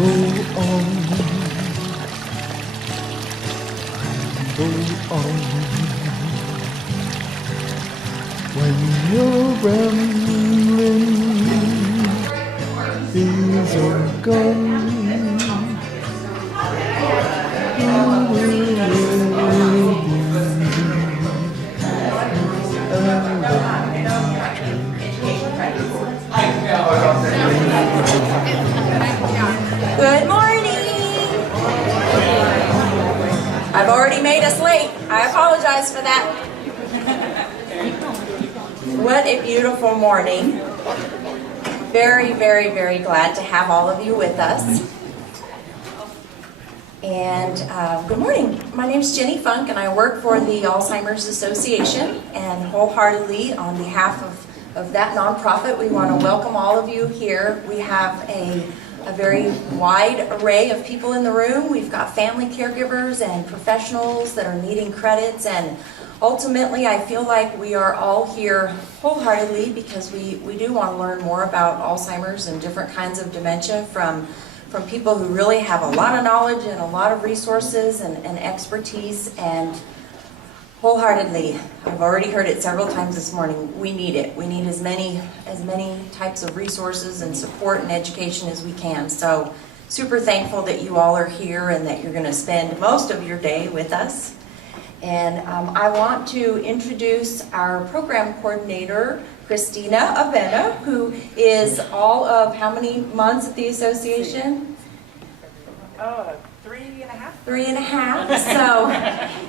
When you're rambling, these are gone. Good morning. I've already made us late. I apologize for that. What a beautiful morning. Very, very, very glad to have all of you with us. And good morning. My name is Jenny Funk, and I work for the Alzheimer's Association. And wholeheartedly, on behalf of that nonprofit, we want to welcome all of you here. We have a very wide array of people in the room. We've got family caregivers and professionals that are needing credits, and ultimately I feel like we are all here wholeheartedly because we do want to learn more about Alzheimer's and different kinds of dementia from people who really have a lot of knowledge and a lot of resources and expertise. And wholeheartedly, I've already heard it several times this morning, we need it. We need as many types of resources and support and education as we can. So super thankful that you all are here and that you're going to spend most of your day with us. And I want to introduce our program coordinator, Christina Avena, who is all of how many months at the association? 3.5. So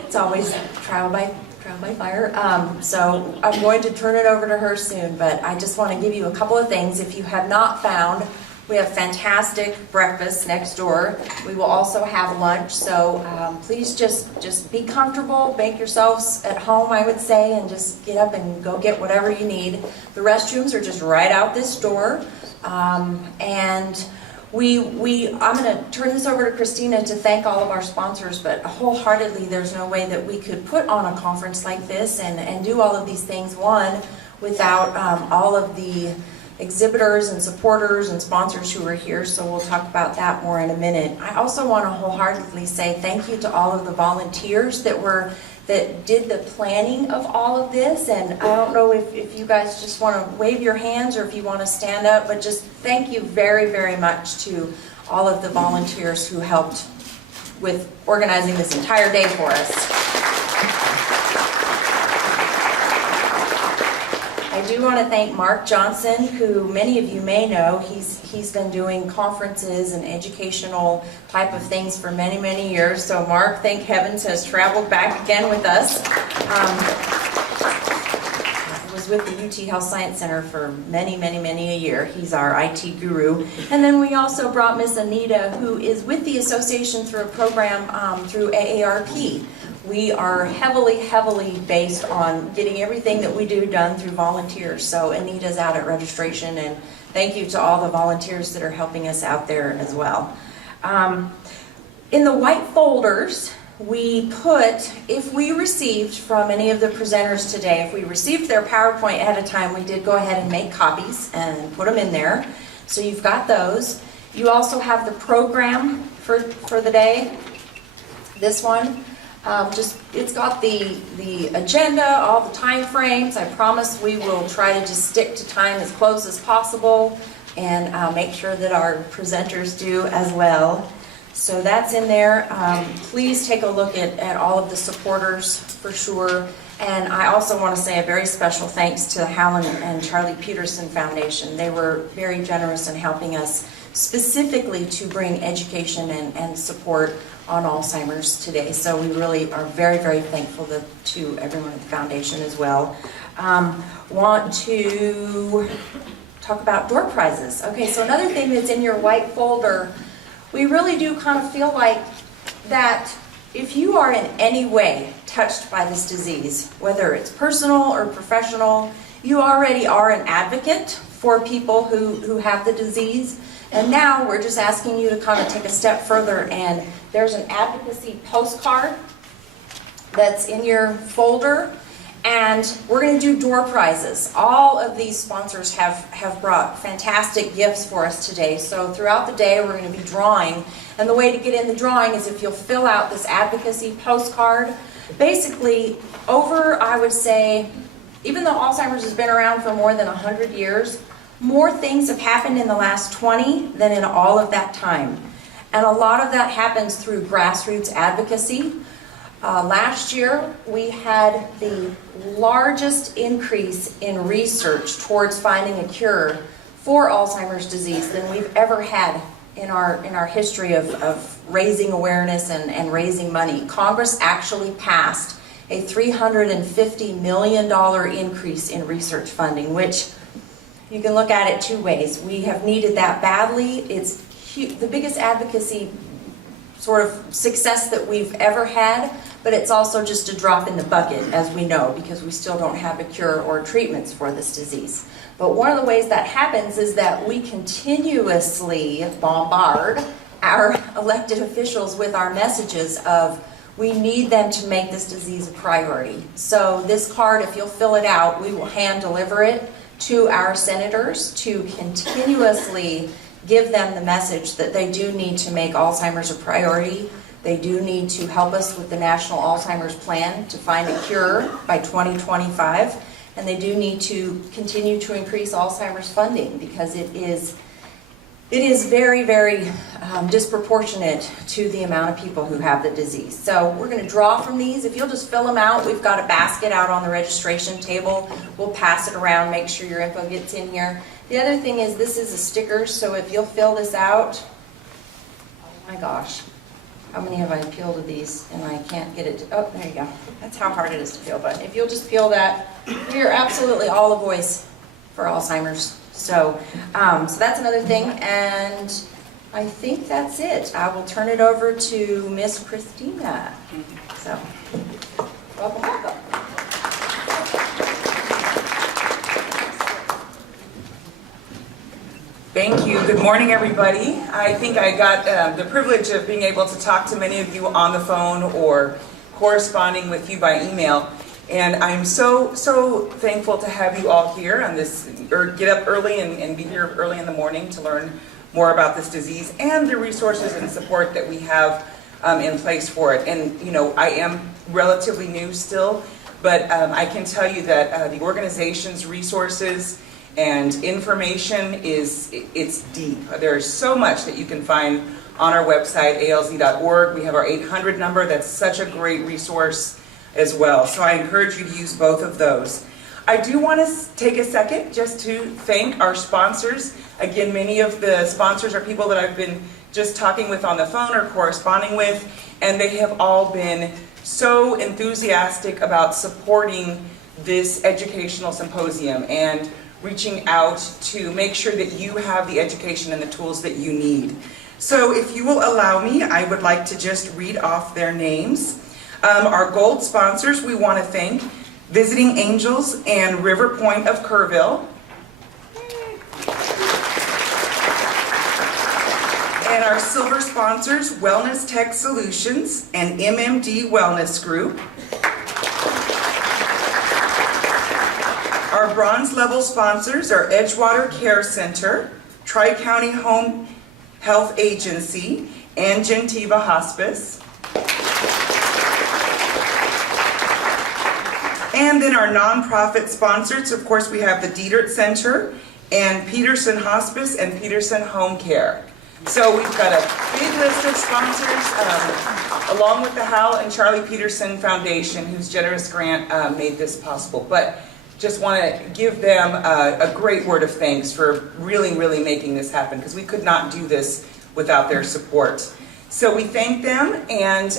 it's always trial by fire. So I'm going to turn it over to her soon, but I just want to give you a couple of things. If you have not found, we have fantastic breakfast next door. We will also have lunch, so please just be comfortable, make yourselves at home, I would say, and just get up and go get whatever you need. The restrooms are just right out this door, and I'm going to turn this over to Christina to thank all of our sponsors, but wholeheartedly there's no way that we could put on a conference like this and do all of these things, without all of the exhibitors and supporters and sponsors who are here, so we'll talk about that more in a minute. I also want to wholeheartedly say thank you to all of the volunteers that did the planning of all of this, and I don't know if you guys just want to wave your hands or if you want to stand up, but just thank you very, very much to all of the volunteers who helped with organizing this entire day for us. I do want to thank Mark Johnson, who many of you may know. He's been doing conferences and educational type of things for many, many years. So Mark, thank heavens, has traveled back again with us. Was with the UT Health Science Center for many, many, many a year. He's our IT guru. And then we also brought Miss Anita, who is with the association through a program through AARP. We are heavily based on getting everything that we do done through volunteers. So Anita's out at registration, and thank you to all the volunteers that are helping us out there as well. In the white folders, we put, if we received from any of the presenters today, if we received their PowerPoint ahead of time, we did go ahead and make copies and put them in there. So you've got those. You also have the program for the day, this one. It's got the agenda, all the time frames. I promise we will try to just stick to time as close as possible and make sure that our presenters do as well. So that's in there. Please take a look at all of the supporters for sure. And I also want to say a very special thanks to the Helen and Charlie Peterson Foundation. They were very generous in helping us specifically to bring education and support on Alzheimer's today. So we really are very, very thankful to everyone at the foundation as well. Want to talk about door prizes. Okay, so another thing that's in your white folder, we really do kind of feel like that if you are in any way touched by this disease, whether it's personal or professional, you already are an advocate for people who have the disease. And now we're just asking you to kind of take a step further, and there's an advocacy postcard that's in your folder, And we're going to do door prizes. All of these sponsors have brought fantastic gifts for us today. So throughout the day we're going to be drawing. And the way to get in the drawing is if you'll fill out this advocacy postcard. Basically, I would say, even though Alzheimer's has been around for more than 100 years, more things have happened in the last 20 than in all of that time. And a lot of that happens through grassroots advocacy. Last year, we had the largest increase in research towards finding a cure for Alzheimer's disease than we've ever had in our history of raising awareness and raising money. Congress actually passed a $350 million increase in research funding, which you can look at it two ways. We have needed that badly. It's the biggest advocacy sort of success that we've ever had, but it's also just a drop in the bucket, as we know, because we still don't have a cure or treatments for this disease. But one of the ways that happens is that we continuously bombard our elected officials with our messages of we need them to make this disease a priority. So this card, if you'll fill it out, we will hand deliver it to our senators to continuously give them the message that they do need to make Alzheimer's a priority. They do need to help us with the National Alzheimer's Plan to find a cure by 2025. And they do need to continue to increase Alzheimer's funding because it is very, very disproportionate to the amount of people who have the disease. So we're going to draw from these. If you'll just fill them out, we've got a basket out on the registration table. We'll pass it around, make sure your info gets in here. The other thing is this is a sticker, so if you'll fill this out, oh my gosh, how many have I peeled of these and I can't get it to, oh, there you go. That's how hard it is to peel, but if you'll just peel that, you're absolutely all a voice for Alzheimer's. So that's another thing, and I think that's it. I will turn it over to Miss Christina. So, welcome. Thank you. Good morning, everybody. I think I got the privilege of being able to talk to many of you on the phone or corresponding with you by email. And I'm so thankful to have you all here on this, or get up early and be here early in the morning to learn more about this disease and the resources and support that we have in place for it. And, you know, I am relatively new still, but I can tell you that the organization's resources and information it's deep. There's so much that you can find on our website, alz.org. We have our 800 number. That's such a great resource as well. So I encourage you to use both of those. I do want to take a second just to thank our sponsors. Again, many of the sponsors are people that I've been just talking with on the phone or corresponding with, and they have all been so enthusiastic about supporting this educational symposium and reaching out to make sure that you have the education and the tools that you need. So if you will allow me, I would like to just read off their names. Our gold sponsors, we want to thank Visiting Angels and River Point of Kerrville. And our silver sponsors, Wellness Tech Solutions and MMD Wellness Group. Our bronze level sponsors are Edgewater Care Center, Tri-County Home Health Agency, and Gentiva Hospice. And then our nonprofit sponsors, of course, we have the Dietert Center and Peterson Hospice and Peterson Home Care. So we've got a big list of sponsors, along with the Hal and Charlie Peterson Foundation, whose generous grant made this possible. But just want to give them a great word of thanks for really making this happen, because we could not do this without their support. So we thank them, and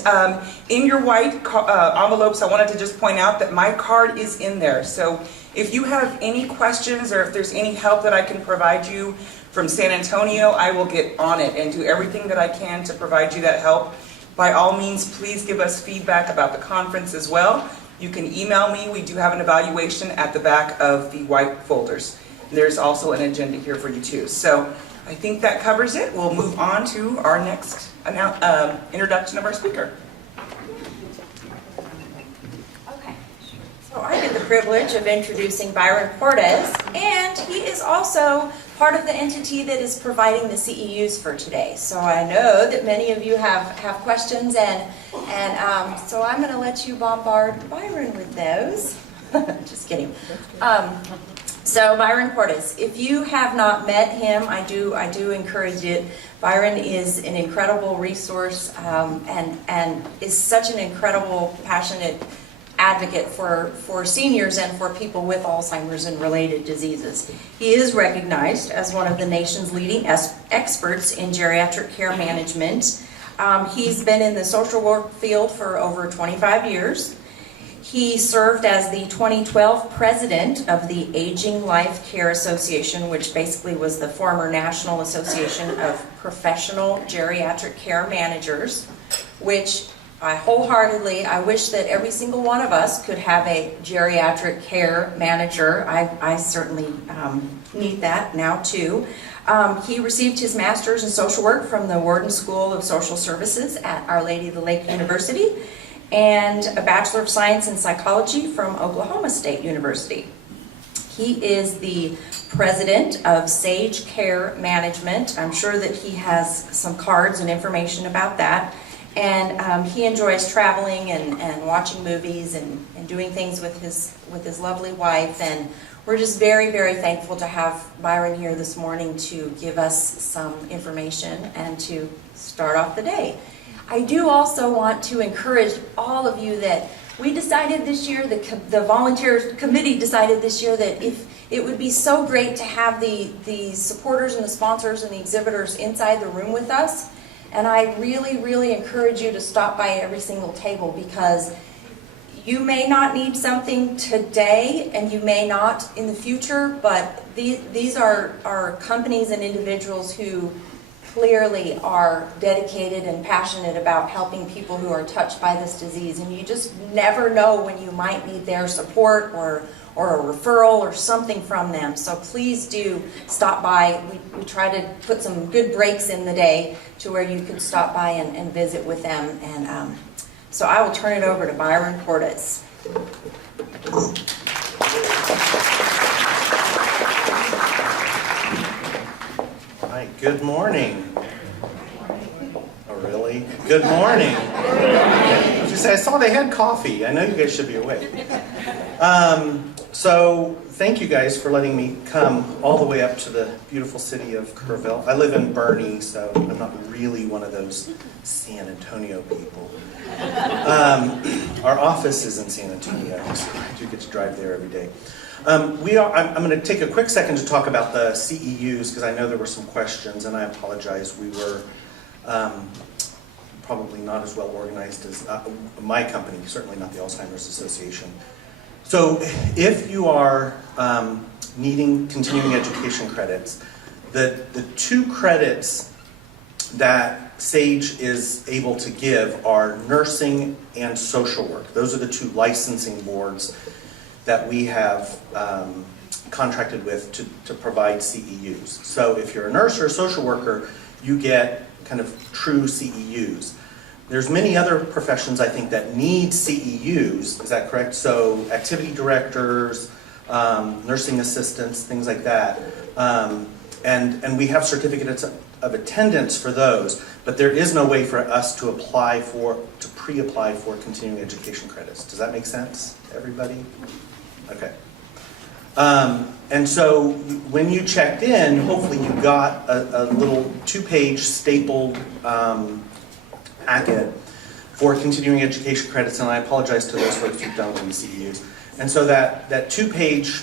in your white envelopes, I wanted to just point out that my card is in there. So if you have any questions or if there's any help that I can provide you from San Antonio, I will get on it and do everything that I can to provide you that help. By all means, please give us feedback about the conference as well. You can email me. We do have an evaluation at the back of the white folders. There's also an agenda here for you too. So I think that covers it. We'll move on to our next introduction of our speaker. Okay, so I get the privilege of introducing Byron Cortez, and he is also part of the entity that is providing the CEUs for today. So I know that many of you have questions, and so I'm going to let you bombard Byron with those. Just kidding. So Byron Cortez, if you have not met him, I do encourage it. Byron is an incredible resource and is such an incredible, passionate advocate for seniors and for people with Alzheimer's and related diseases. He is recognized as one of the nation's leading experts in geriatric care management. He's been in the social work field for over 25 years. He served as the 2012 president of the Aging Life Care Association, which basically was the former National Association of Professional Geriatric Care Managers, which I wish that every single one of us could have a geriatric care manager. I certainly need that now too. He received his master's in social work from the Wharton School of Social Services at Our Lady of the Lake University, and a Bachelor of Science in Psychology from Oklahoma State University. He is the president of Sage Care Management. I'm sure that he has some cards and information about that. And he enjoys traveling and watching movies and doing things with his lovely wife. And we're just very, very thankful to have Byron here this morning to give us some information and to start off the day. I do also want to encourage all of you that we decided this year, the volunteer committee decided this year that if it would be so great to have the supporters and the sponsors and the exhibitors inside the room with us. And I really, really encourage you to stop by every single table, because you may not need something today and you may not in the future, but these are companies and individuals who clearly are dedicated and passionate about helping people who are touched by this disease, and you just never know when you might need their support or a referral or something from them. So please do stop by. We try to put some good breaks in the day to where you could stop by and visit with them. And so I will turn it over to Byron Cortez. Hi, good morning. Oh, really? Good morning. Did you say, I saw they had coffee. I know you guys should be awake. So thank you guys for letting me come all the way up to the beautiful city of Kerrville. I live in Bernie, so I'm not really one of those San Antonio people. Our office is in San Antonio, so I do get to drive there every day. I'm going to take a quick second to talk about the CEUs, because I know there were some questions, and I apologize. We were probably not as well organized as my company, certainly not the Alzheimer's Association. So if you are needing continuing education credits, the 2 credits that SAGE is able to give are nursing and social work. Those are the 2 licensing boards that we have contracted with to provide CEUs. So if you're a nurse or a social worker, you get kind of true CEUs. There's many other professions, I think, that need CEUs, is that correct? So activity directors, nursing assistants, things like that. And we have certificates of attendance for those, but there is no way for us to pre-apply for continuing education credits. Does that make sense to everybody? Okay. And so when you checked in, hopefully you got a little 2-page stapled packet for continuing education credits, and I apologize to those folks who don't need CEUs. And so that 2-page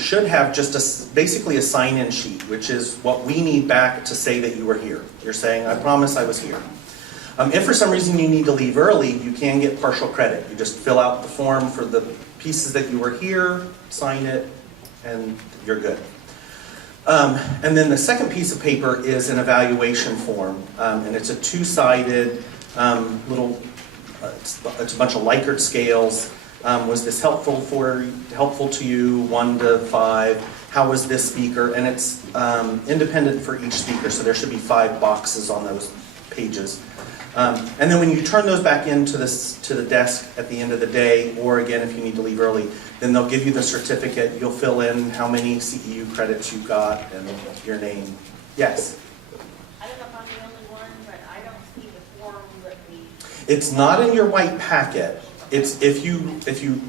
should have just basically a sign-in sheet, which is what we need back to say that you were here. You're saying, I promise I was here. If for some reason you need to leave early, you can get partial credit. You just fill out the form for the pieces that you were here, sign it, and you're good. And then the second piece of paper is an evaluation form, and it's a 2-sided little, it's a bunch of Likert scales. Was this helpful to you, 1 to 5? How was this speaker? And it's independent for each speaker, so there should be 5 boxes on those pages. And then when you turn those back into to the desk at the end of the day, or again, if you need to leave early, then they'll give you the certificate. You'll fill in how many CEU credits you got and your name. Yes? I don't know if I'm the only one, but I don't see the form that we... It's not in your white packet. It's if you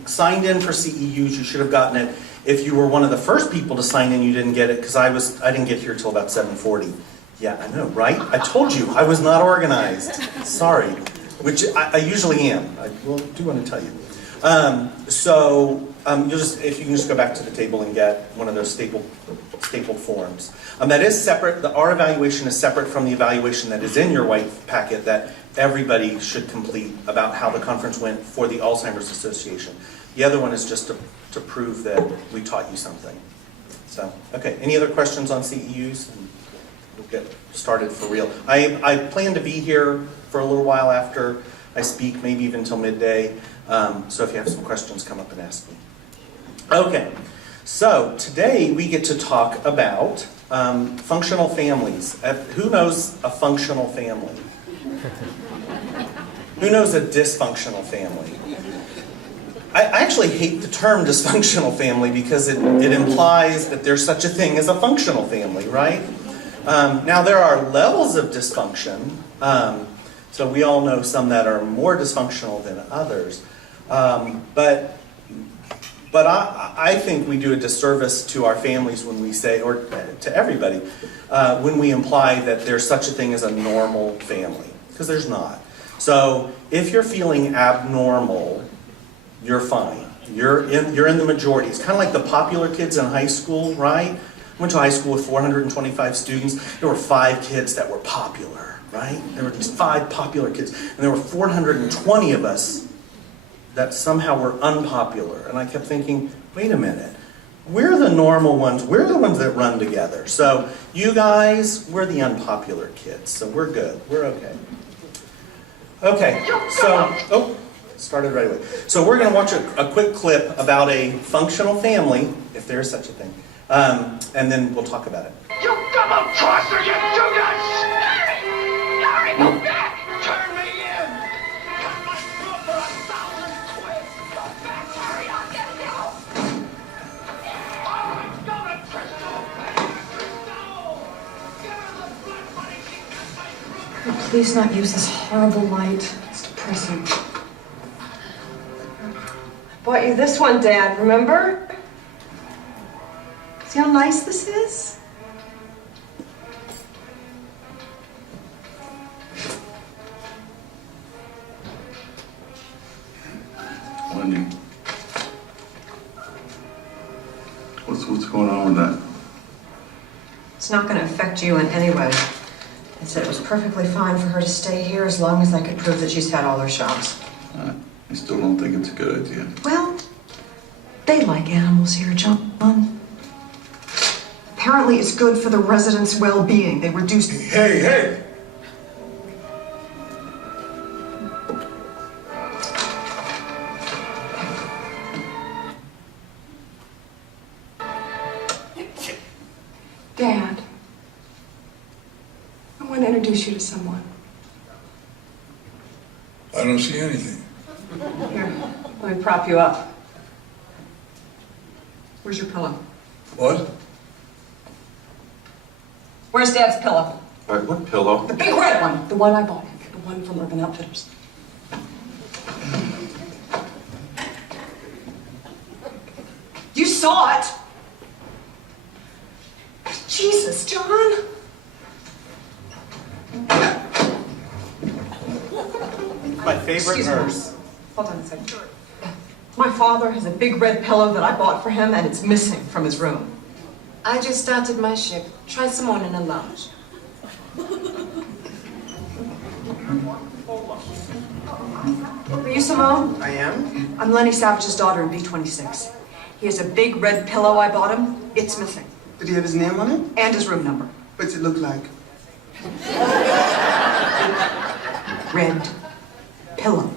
signed in for CEUs, you should have gotten it. If you were one of the first people to sign in, you didn't get it because I didn't get here till about 7:40. Yeah, I know, right? I told you I was not organized. Sorry, which I usually am. I do want to tell you. If you can just go back to the table and get one of those stapled forms. That is separate. Our evaluation is separate from the evaluation that is in your white packet that everybody should complete about how the conference went for the Alzheimer's Association. The other one is just to prove that we taught you something. So, okay. Any other questions on CEUs? And we'll get started for real. I plan to be here for a little while after I speak, maybe even until midday. So if you have some questions, come up and ask me. Okay, so today we get to talk about functional families. Who knows a functional family? Who knows a dysfunctional family? I actually hate the term dysfunctional family because it implies that there's such a thing as a functional family, right? Now there are levels of dysfunction. So we all know some that are more dysfunctional than others. But I think we do a disservice to our families when we say, or to everybody, when we imply that there's such a thing as a normal family, because there's not. So if you're feeling abnormal, you're fine. You're in the majority. It's kind of like the popular kids in high school, right? I went to high school with 425 students. There were 5 kids that were popular, right? There were these 5 popular kids, and there were 420 of us that somehow were unpopular. And I kept thinking, wait a minute, we're the normal ones. We're the ones that run together. So you guys, we're the unpopular kids. So we're good. We're okay. Okay, so, started right away. So we're going to watch a quick clip about a functional family, if there is such a thing, and then we'll talk about it. You double crosser, you do not! Larry, go back! Turn me in! Cut my throat for 1,000 quid! Go back, Harry, I'll get you! All right, go to Crystal! No! Give her the blood money, she cut my throat! Please not use this horrible light. It's depressing. Bought you this one, Dad, remember? See how nice this is? Wendy, what's going on with that? It's not going to affect you in any way. I said it was perfectly fine for her to stay here as long as I could prove that she's had all her shots. I still don't think it's a good idea. Well, they like animals here, John. Apparently it's good for the residents' well-being. They reduce... Hey! Dad, I want to introduce you to someone. I don't see anything. Here, let me prop you up. Where's your pillow? What? Where's Dad's pillow? What pillow? The big red one. The one I bought him, the one from Urban Outfitters. You saw it! Jesus, John! My favorite Excuse me. nurse. Hold on a second. My father has a big red pillow that I bought for him, and it's missing from his room. I just started my shift. Try some more in the lounge. Are you Simone? I am? I'm Lenny Savage's daughter in B26. He has a big red pillow I bought him. It's missing. Did he have his name on it? And his room number. What's it look like? Red pillow.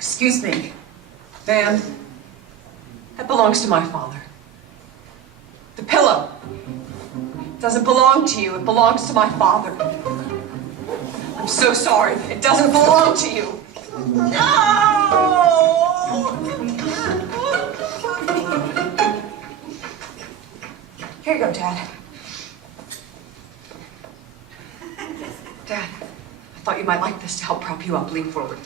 Excuse me, Dan. That belongs to my father. The pillow doesn't belong to you. It belongs to my father. I'm so sorry. It doesn't belong to you. No! Here you go, Dad. Dad, I thought you might like this to help prop you up. Lean forward.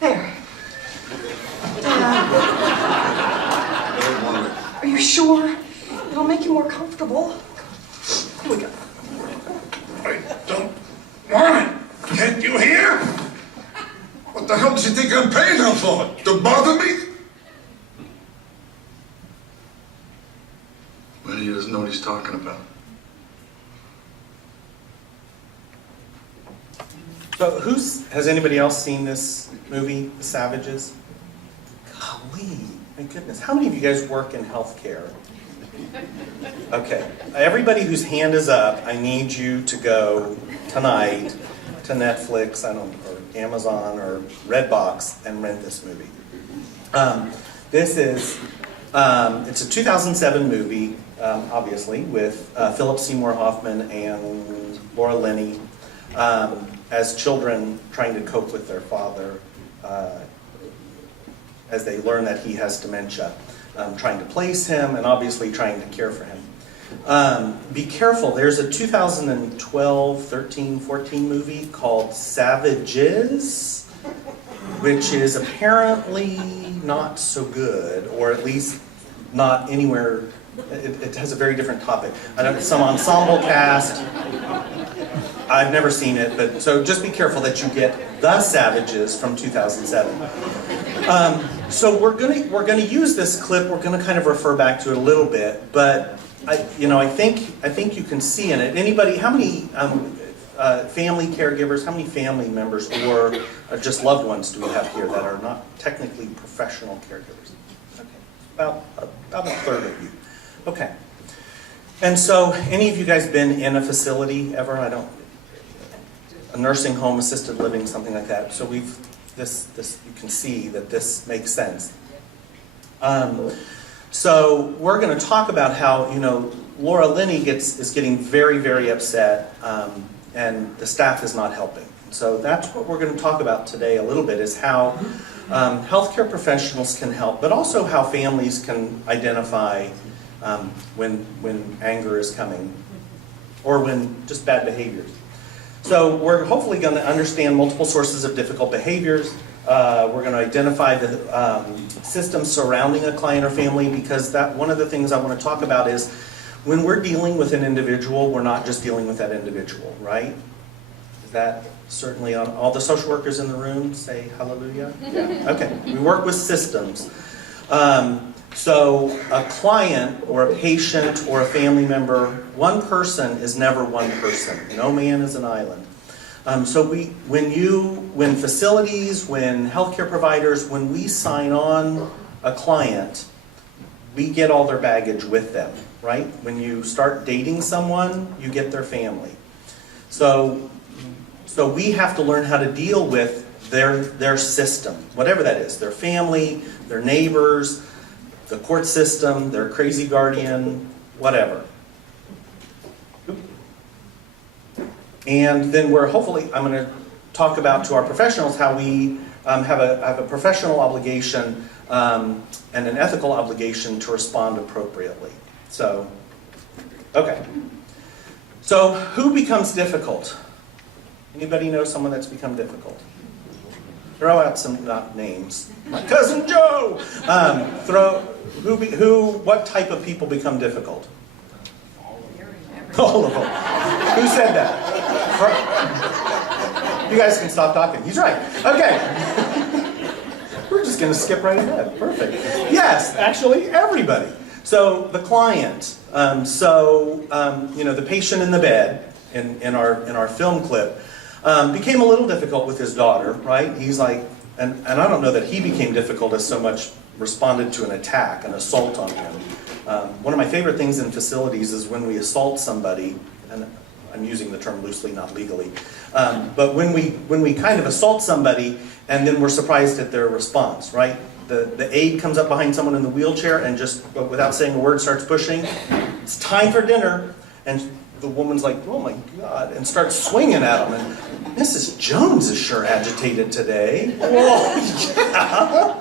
There. Are you sure? It'll make you more comfortable. Here we go. I don't want it. Can't you hear? What the hell does he think I'm paying him for? To bother me? Well, he doesn't know what he's talking about. So has anybody else seen this movie, The Savages? Golly, my goodness. How many of you guys work in healthcare? Okay. Everybody whose hand is up, I need you to go tonight to Netflix, or Amazon, or Redbox, and rent this movie. It's a 2007 movie, obviously, with Philip Seymour Hoffman and Laura Linney as children trying to cope with their father as they learn that he has dementia, trying to place him and obviously trying to care for him. Be careful, there's a 2012, 13, 14 movie called Savages, which is apparently not so good, or at least not anywhere. It has a very different topic. Some ensemble cast. I've never seen it, but so just be careful that you get The Savages from 2007. So we're gonna use this clip. We're gonna kind of refer back to it a little bit, but I think you can see in it. Anybody? How many family caregivers? How many family members or just loved ones do we have here that are not technically professional caregivers? Okay, about a third of you. Okay. And so, any of you guys been in a facility ever? A nursing home, assisted living, something like that. So this you can see that this makes sense. So we're going to talk about how Laura Linney is getting very, very upset, and the staff is not helping. So that's what we're going to talk about today a little bit, is how healthcare professionals can help, but also how families can identify when anger is coming, or when just bad behaviors. So we're hopefully going to understand multiple sources of difficult behaviors. We're going to identify the systems surrounding a client or family, because one of the things I want to talk about is when we're dealing with an individual, we're not just dealing with that individual, right? Is that certainly on all the social workers in the room? Say hallelujah. Yeah. Okay. We work with systems. So a client or a patient or a family member, one person is never one person. No man is an island. So when facilities, when healthcare providers, when we sign on a client, we get all their baggage with them, right? When you start dating someone, you get their family. So we have to learn how to deal with their system, whatever that is, their family, their neighbors, the court system, their crazy guardian, whatever. And then I'm going to talk about to our professionals how we have a professional obligation and an ethical obligation to respond appropriately. So, okay. So who becomes difficult? Anybody know someone that's become difficult? Throw out some names. My cousin Joe. What type of people become difficult? All of them. Who said that? You guys can stop talking. He's right. Okay. We're just going to skip right ahead. Perfect. Yes, actually, everybody. So the client. The patient in the bed in our film clip became a little difficult with his daughter, right? He's like, and I don't know that he became difficult as so much responded to an attack, an assault on him. One of my favorite things in facilities is when we assault somebody, and I'm using the term loosely, not legally. But when we kind of assault somebody and then we're surprised at their response, right? The aide comes up behind someone in the wheelchair and just, without saying a word, starts pushing. It's time for dinner. And the woman's like, oh my God, and starts swinging at them. And Mrs. Jones is sure agitated today. Oh, yeah.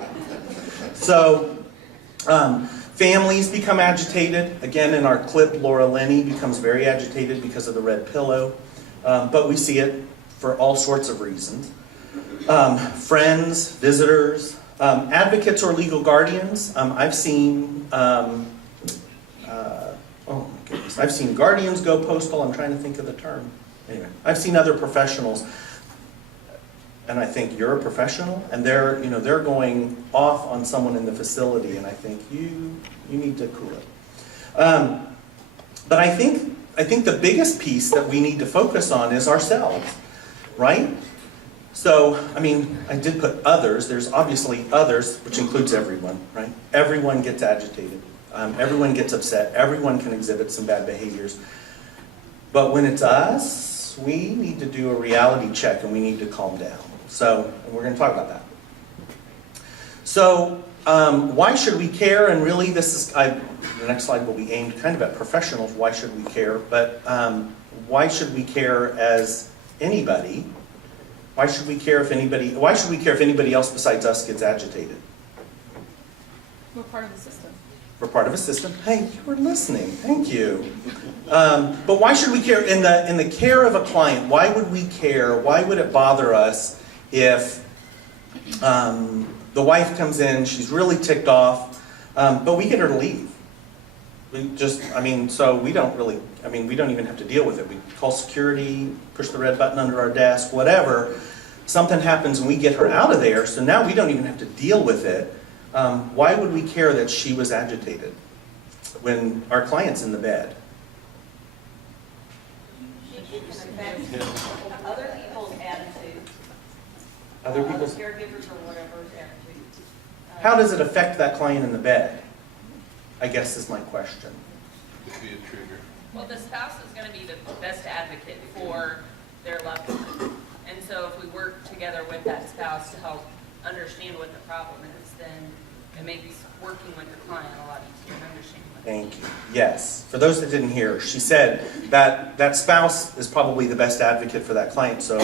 So, families become agitated. Again, in our clip, Laura Lenny becomes very agitated because of the red pillow. But we see it for all sorts of reasons. Friends, visitors, advocates or legal guardians. I've seen, oh my goodness, I've seen guardians go postal. I'm trying to think of the term. Anyway, I've seen other professionals, and I think you're a professional, and they're going off on someone in the facility, and I think you need to cool it. But I think the biggest piece that we need to focus on is ourselves, right? So, I mean, I did put others. There's obviously others, which includes everyone, right? Everyone gets agitated. Everyone gets upset. Everyone can exhibit some bad behaviors. But when it's us, we need to do a reality check and we need to calm down. So, and we're going to talk about that. So, why should we care? And really, the next slide will be aimed kind of at professionals. Why should we care? But why should we care as anybody? Why should we care if anybody else besides us gets agitated? We're part of the system. We're part of a system. Hey, you were listening. Thank you. But why should we care in the care of a client? Why would we care? Why would it bother us if the wife comes in, she's really ticked off, but we get her to leave? So we don't even have to deal with it. We call security, push the red button under our desk, whatever. Something happens and we get her out of there, so now we don't even have to deal with it. Why would we care that she was agitated when our client's in the bed? It can affect other people's attitudes. Other people's? Caregivers or whatever's attitudes. How does it affect that client in the bed? I guess is my question. Could be a trigger. Well, the spouse is going to be the best advocate for their loved one. And so if we work together with that spouse to help understand what the problem is, then it makes working with the client a lot easier to understand. Thank you. Yes. For those that didn't hear, she said that that spouse is probably the best advocate for that client. So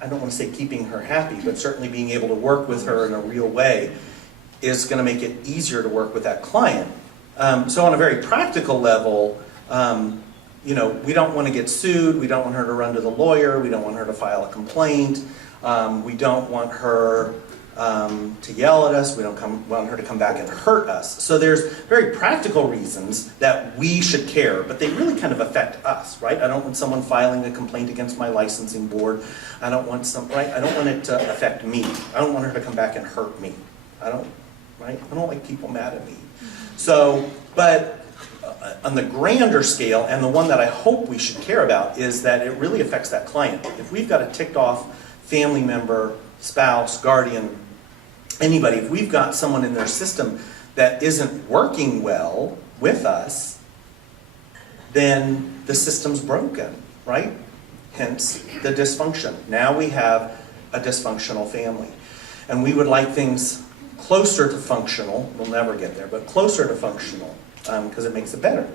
I don't want to say keeping her happy, but certainly being able to work with her in a real way is going to make it easier to work with that client. So on a very practical level, we don't want to get sued. We don't want her to run to the lawyer. We don't want her to file a complaint. We don't want her to yell at us. We don't want her to come back and hurt us. So there's very practical reasons that we should care, but they really kind of affect us, right? I don't want someone filing a complaint against my licensing board. I don't want it to affect me. I don't want her to come back and hurt me. I don't like people mad at me. So, but on the grander scale, and the one that I hope we should care about, is that it really affects that client. If we've got a ticked off family member, spouse, guardian, anybody, if we've got someone in their system that isn't working well with us, then the system's broken, right? Hence the dysfunction. Now we have a dysfunctional family. And we would like things closer to functional. We'll never get there, but closer to functional, because it makes it better.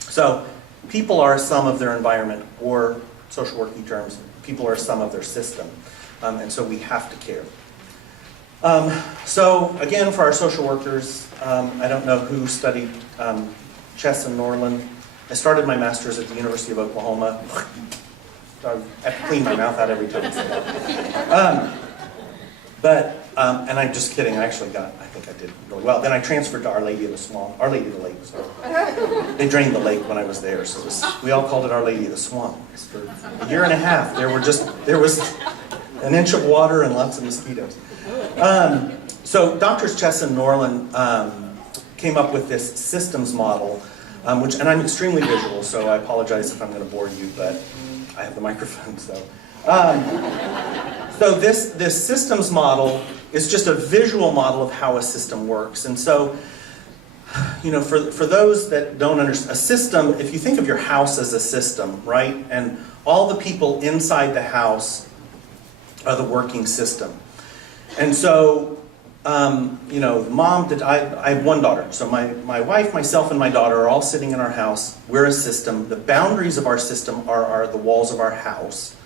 So people are a sum of their environment, or social working terms, people are a sum of their system. And so we have to care. So again, for our social workers, I don't know who studied Chess and Norland. I started my master's at the University of Oklahoma. I have to clean my mouth out every time I say that. And I'm just kidding, I think I did really well. Then I transferred to Our Lady of the Lake. So they drained the lake when I was there, so we all called it Our Lady of the Swamp. For a year and a half, there was an inch of water and lots of mosquitoes. So Drs. Chess and Norland came up with this systems model, and I'm extremely visual, so I apologize if I'm going to bore you, but I have the microphone, so. So this systems model is just a visual model of how a system works. And so for those that don't understand, a system, if you think of your house as a system, right? And all the people inside the house are the working system. And so, I have one daughter. So my wife, myself, and my daughter are all sitting in our house. We're a system. The boundaries of our system are the walls of our house.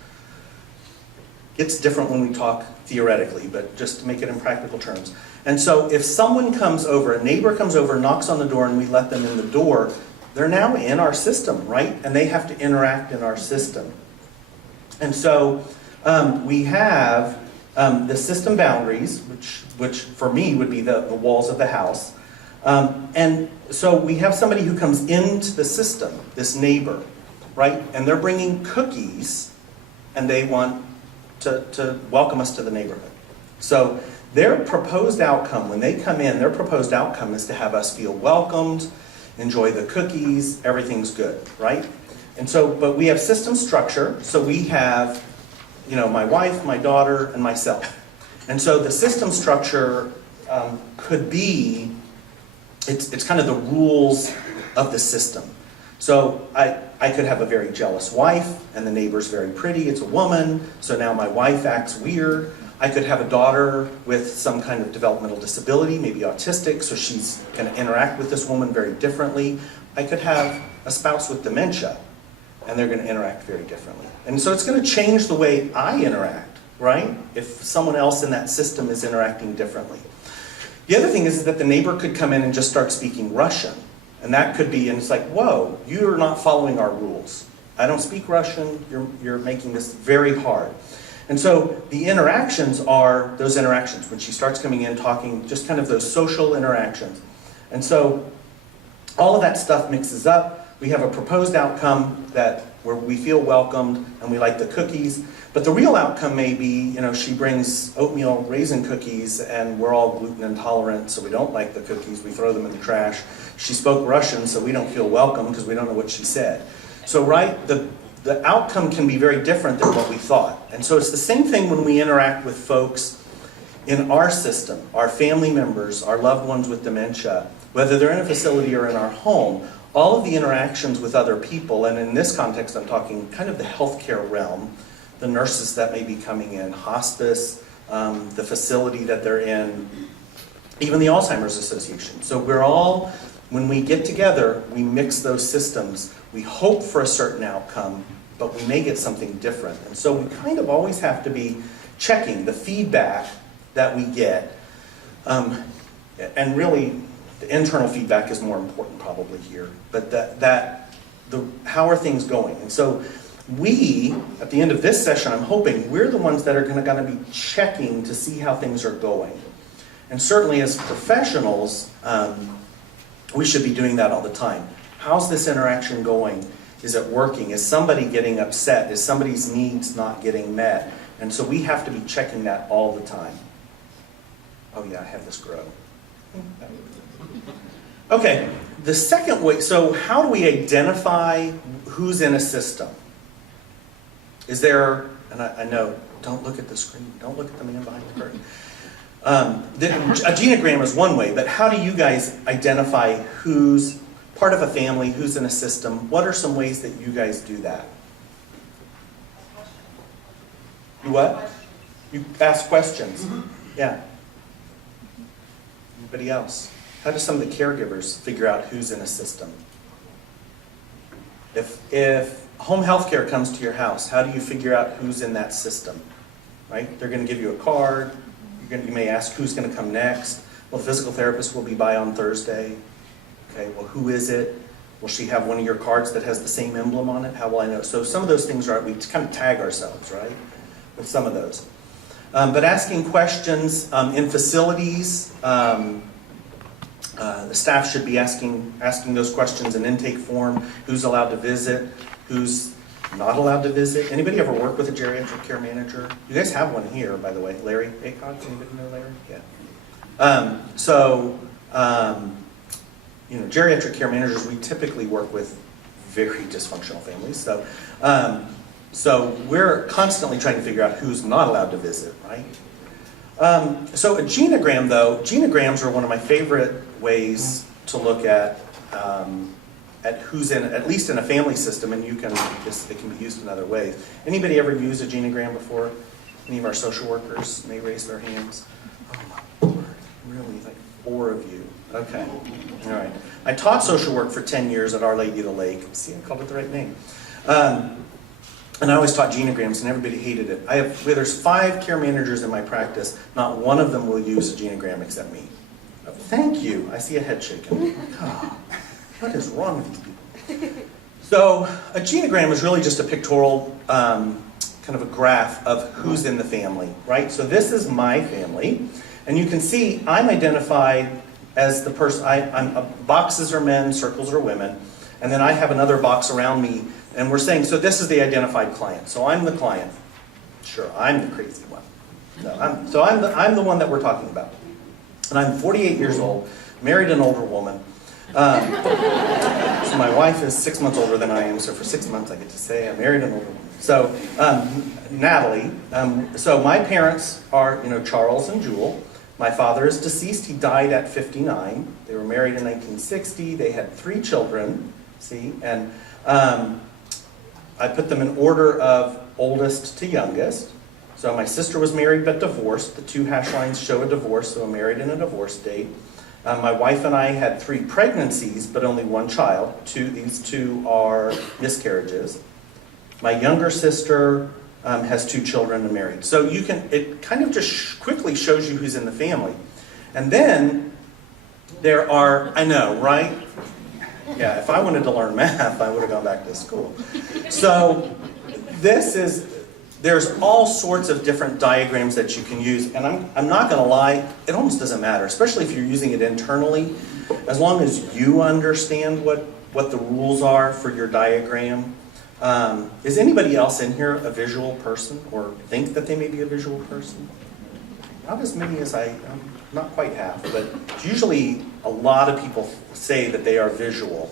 It's different when we talk theoretically, but just to make it in practical terms. And so if someone comes over, a neighbor comes over, knocks on the door, and we let them in the door, they're now in our system, right? And they have to interact in our system. And so we have the system boundaries, which for me would be the walls of the house. And so we have somebody who comes into the system, this neighbor, right? And they're bringing cookies, and they want to welcome us to the neighborhood. So their proposed outcome, when they come in, their proposed outcome is to have us feel welcomed, enjoy the cookies, everything's good, right? And so, but we have system structure, so we have, my wife, my daughter, and myself. And so the system structure could be, it's kind of the rules of the system. So I could have a very jealous wife, and the neighbor's very pretty, it's a woman, so now my wife acts weird. I could have a daughter with some kind of developmental disability, maybe autistic, so she's going to interact with this woman very differently. I could have a spouse with dementia, and they're going to interact very differently. And so it's going to change the way I interact, right? If someone else in that system is interacting differently. The other thing is that the neighbor could come in and just start speaking Russian. And that could be, and it's like, whoa, you're not following our rules. I don't speak Russian, you're making this very hard. And so the interactions are those interactions. When she starts coming in, talking, just kind of those social interactions. And so all of that stuff mixes up. We have a proposed outcome where we feel welcomed and we like the cookies. But the real outcome may be, she brings oatmeal raisin cookies and we're all gluten intolerant, so we don't like the cookies. We throw them in the trash. She spoke Russian, so we don't feel welcome because we don't know what she said. So, right, the outcome can be very different than what we thought. And so it's the same thing when we interact with folks in our system, our family members, our loved ones with dementia, whether they're in a facility or in our home. All of the interactions with other people, and in this context I'm talking kind of the healthcare realm, the nurses that may be coming in, hospice, the facility that they're in, even the Alzheimer's Association. So we're all, when we get together, we mix those systems. We hope for a certain outcome, but we may get something different. And so we kind of always have to be checking the feedback that we get. And really, the internal feedback is more important probably here. But how are things going? And so we, at the end of this session, I'm hoping we're the ones that are going to be checking to see how things are going. And certainly as professionals, we should be doing that all the time. How's this interaction going? Is it working? Is somebody getting upset? Is somebody's needs not getting met? And so we have to be checking that all the time. Oh yeah, I have this grow. Okay, the second way, so how do we identify who's in a system? Is there, and I know, don't look at the screen, don't look at the man behind the curtain. A genogram is one way, but how do you guys identify who's part of a family, who's in a system? What are some ways that you guys do that? You what? You ask questions. Yeah. Anybody else? How do some of the caregivers figure out who's in a system? If home health care comes to your house, how do you figure out who's in that system? Right? They're going to give you a card. You may ask who's going to come next. Well, the physical therapist will be by on Thursday. Okay, well, who is it? Will she have one of your cards that has the same emblem on it? How will I know? So some of those things are, we kind of tag ourselves, right? With some of those. But asking questions in facilities, the staff should be asking those questions in intake form. Who's allowed to visit? Who's not allowed to visit? Anybody ever work with a geriatric care manager? You guys have one here, by the way. Larry Acock, anybody know Larry? Yeah. Geriatric care managers, we typically work with very dysfunctional families. So we're constantly trying to figure out who's not allowed to visit, right? So a genogram, though, genograms are one of my favorite ways to look at who's in, at least in a family system, and it can be used in other ways. Anybody ever use a genogram before? Any of our social workers may raise their hands. Oh my Lord, really, like 4 of you. Okay, all right. I taught social work for 10 years at Our Lady of the Lake. See, I called it the right name. And I always taught genograms, and everybody hated it. There's 5 care managers in my practice. Not one of them will use a genogram except me. Oh, thank you. I see a head shaking. Oh, what is wrong with these people? So a genogram is really just a pictorial kind of a graph of who's in the family, right? So this is my family, and you can see I'm identified as the person. Boxes are men, circles are women, and then I have another box around me. And we're saying, so this is the identified client. So I'm the client. Sure, I'm the crazy one. No, I'm the one that we're talking about. And I'm 48 years old, married an older woman. So my wife is 6 months older than I am. So for 6 months, I get to say I married an older woman. So Natalie. So my parents are, Charles and Jewel. My father is deceased. He died at 59. They were married in 1960. They had 3 children. See, and I put them in order of oldest to youngest. So my sister was married but divorced. The 2 hash lines show a divorce, so a married and a divorce date. My wife and I had 3 pregnancies, but only 1 child. These 2 are miscarriages. My younger sister has 2 children and married. So it kind of just quickly shows you who's in the family. And then there are, I know, right? Yeah, if I wanted to learn math, I would have gone back to school. So there's all sorts of different diagrams that you can use, and I'm not going to lie, it almost doesn't matter, especially if you're using it internally. As long as you understand what the rules are for your diagram. Is anybody else in here a visual person, or think that they may be a visual person? Not as many as not quite half, but usually a lot of people say that they are visual.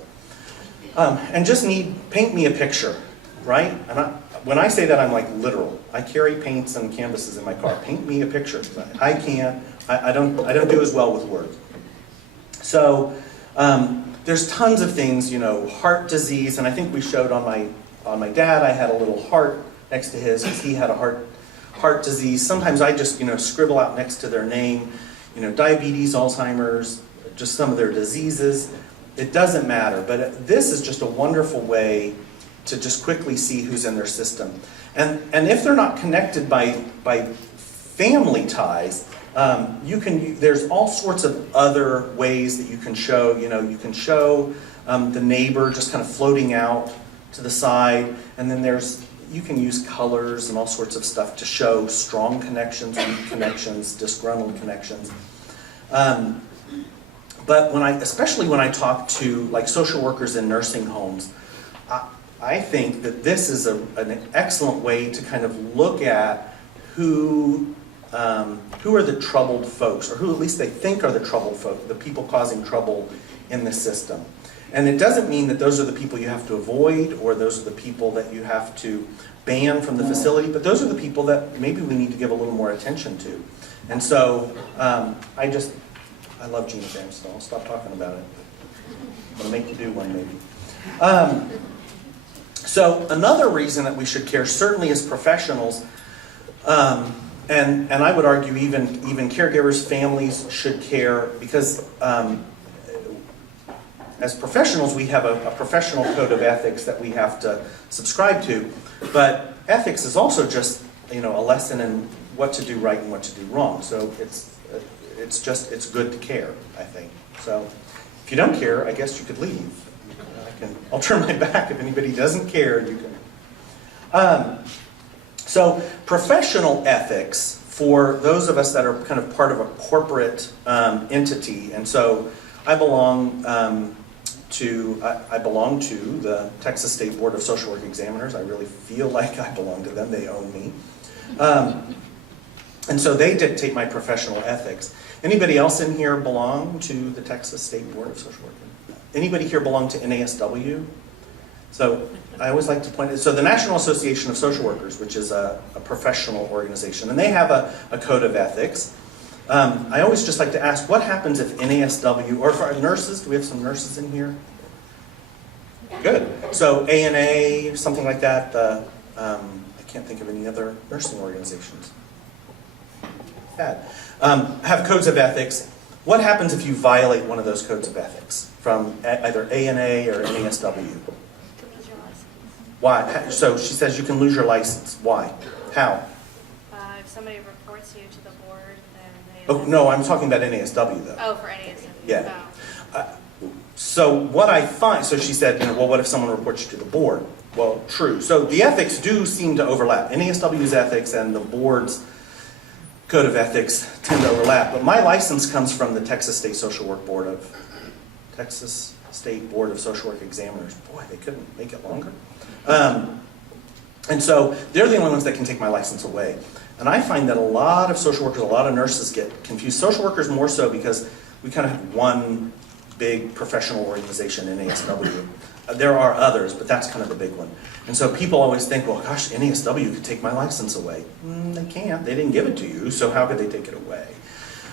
And just paint me a picture, right? When I say that, I'm like literal. I carry paints and canvases in my car. Paint me a picture. I can't. I don't do as well with words. So there's tons of things, heart disease, and I think we showed on my dad. I had a little heart next to his because he had a heart disease. Sometimes I just scribble out next to their name, diabetes, Alzheimer's, just some of their diseases. It doesn't matter, but this is just a wonderful way to just quickly see who's in their system. And if they're not connected by family ties, there's all sorts of other ways that you can show. You can show the neighbor just kind of floating out to the side, and then you can use colors and all sorts of stuff to show strong connections, weak connections, disgruntled connections. But especially when I talk to like social workers in nursing homes, I think that this is an excellent way to kind of look at who are the troubled folks, or who at least they think are the troubled folk, the people causing trouble in the system. And it doesn't mean that those are the people you have to avoid, or those are the people that you have to ban from the facility, but those are the people that maybe we need to give a little more attention to. And so I love genograms, so I'll stop talking about it. I'm going to make you do one maybe. So another reason that we should care, certainly as professionals, and I would argue even caregivers, families should care, because as professionals we have a professional code of ethics that we have to subscribe to, but ethics is also just a lesson in what to do right and what to do wrong. So it's good to care, I think. So if you don't care, I guess you could leave. I'll turn my back if anybody doesn't care. You can. So professional ethics for those of us that are kind of part of a corporate entity, and so I belong to the Texas State Board of Social Work Examiners. I really feel like I belong to them. They own me. And so they dictate my professional ethics. Anybody else in here belong to the Texas State Board of Social Work? Anybody here belong to NASW? So I always like to point out, so the National Association of Social Workers, which is a professional organization, and they have a code of ethics. I always just like to ask, what happens if NASW, or for our nurses, do we have some nurses in here? Good. So ANA, something like that, I can't think of any other nursing organizations. Bad. Have codes of ethics. What happens if you violate one of those codes of ethics from either ANA or NASW? Why? So she says you can lose your license. Why? How? If somebody reports you to the board, then they... Oh, no, I'm talking about NASW though. Oh, for NASW. Yeah. Oh. So what I find, so she said, well, what if someone reports you to the board? Well, true. So the ethics do seem to overlap. NASW's ethics and the board's code of ethics tend to overlap. But my license comes from the Texas State Social Work Board of Social Work Examiners. Boy, they couldn't make it longer. And so they're the only ones that can take my license away. And I find that a lot of social workers, a lot of nurses get confused. Social workers more so because we kind of have one big professional organization, NASW. There are others, but that's kind of the big one. And so people always think, well, gosh, NASW could take my license away. They can't. They didn't give it to you, so how could they take it away?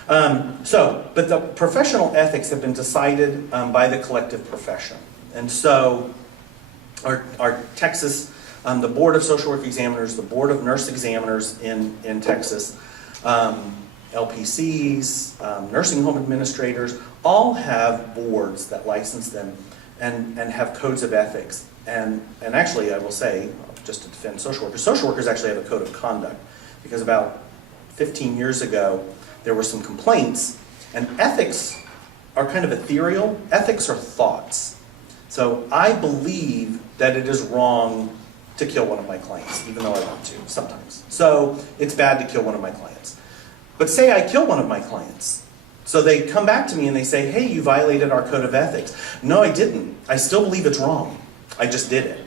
But the professional ethics have been decided by the collective profession. And so our Texas, the Board of Social Work Examiners, the Board of Nurse Examiners in Texas, LPCs, nursing home administrators, all have boards that license them and have codes of ethics. And actually, I will say, just to defend social workers actually have a code of conduct. Because about 15 years ago, there were some complaints, and ethics are kind of ethereal. Ethics are thoughts. So I believe that it is wrong to kill one of my clients, even though I want to sometimes. So it's bad to kill one of my clients. But say I kill one of my clients. So they come back to me and they say, hey, you violated our code of ethics. No, I didn't. I still believe it's wrong. I just did it.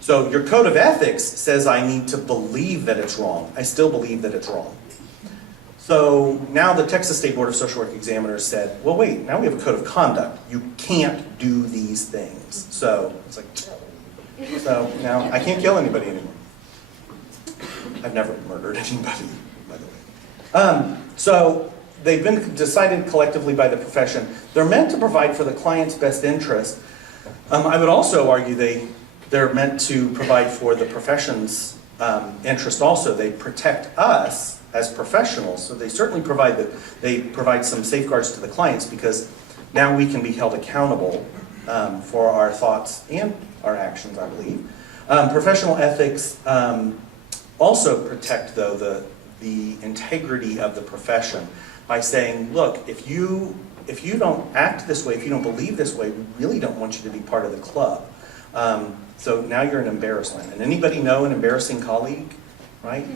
So your code of ethics says I need to believe that it's wrong. I still believe that it's wrong. So now the Texas State Board of Social Work Examiners said, well, wait, now we have a code of conduct. You can't do these things. So it's like, so now I can't kill anybody anymore. I've never murdered anybody, by the way. So they've been decided collectively by the profession. They're meant to provide for the client's best interest. I would also argue they're meant to provide for the profession's interest also. They protect us as professionals, so they certainly provide some safeguards to the clients, because now we can be held accountable for our thoughts and our actions, I believe. Professional ethics also protect, though, the integrity of the profession by saying, look, if you don't act this way, if you don't believe this way, we really don't want you to be part of the club. So now you're an embarrassment. And anybody know an embarrassing colleague, right?